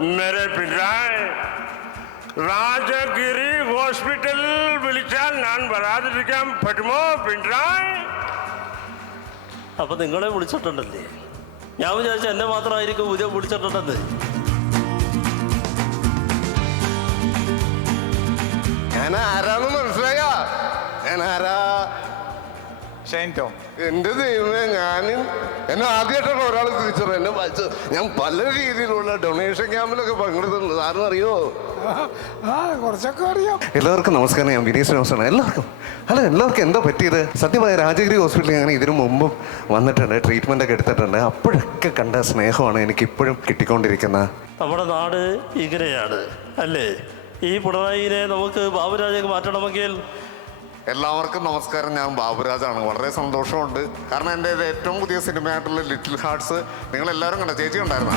मेरे पिंजराय രാജഗിരി ഹോസ്പിറ്റൽ വിളിച്ചാൽ ഞാൻ വരാതിരിക്കാൻ പറ്റുമോ പിൻറായ്? അപ്പൊ നിങ്ങളെ വിളിച്ചിട്ടുണ്ടല്ലേ? ഞാൻ വിചാരിച്ച എന്നെ മാത്രമായിരിക്കും വിളിച്ചിട്ടുണ്ടെന്ന്. ഞാൻ ആരാന്ന് മനസ്സിലായ? ഞാൻ ആരാ? എന്റെ ദൈവമേ, എന്നെ ആദ്യമായിട്ടാണ് ഒരാൾ തിരിച്ചത്. എന്നെ ഞാൻ പല രീതിയിലുള്ള ഡൊണേഷൻ ക്യാമ്പിലൊക്കെ പങ്കെടുത്തിട്ടുണ്ട്. സാറിന് അറിയോ? കുറച്ചൊക്കെ അറിയാം. എല്ലാവർക്കും നമസ്കാരം. ഞാൻ വിനീഷ് ജോസാണ്. എല്ലാവർക്കും എന്താ പറ്റിയത്? സത്യമായ രാജഗിരി ഹോസ്പിറ്റലിൽ ഞാൻ ഇതിനു മുമ്പും വന്നിട്ടുണ്ട്, ട്രീറ്റ്മെന്റ് ഒക്കെ എടുത്തിട്ടുണ്ട്. അപ്പോഴൊക്കെ കണ്ട സ്നേഹമാണ് എനിക്കിപ്പോഴും കിട്ടിക്കൊണ്ടിരിക്കുന്നത്. നമ്മുടെ നാട് ഇങ്ങനെയാണ് അല്ലേ? ഈ പിണറായിനെ നമുക്ക് ബാബുരാജേക്ക് മാറ്റണമെങ്കിൽ. എല്ലാവർക്കും നമസ്കാരം. ഞാൻ ബാബുരാജാണ്. വളരെ സന്തോഷമുണ്ട്. കാരണം എൻ്റെ ഏറ്റവും പുതിയ സിനിമയായിട്ടുള്ള ലിറ്റിൽ ഹാർട്സ് നിങ്ങൾ എല്ലാവരും കണ്ട ചേച്ചി ഉണ്ടായിരുന്ന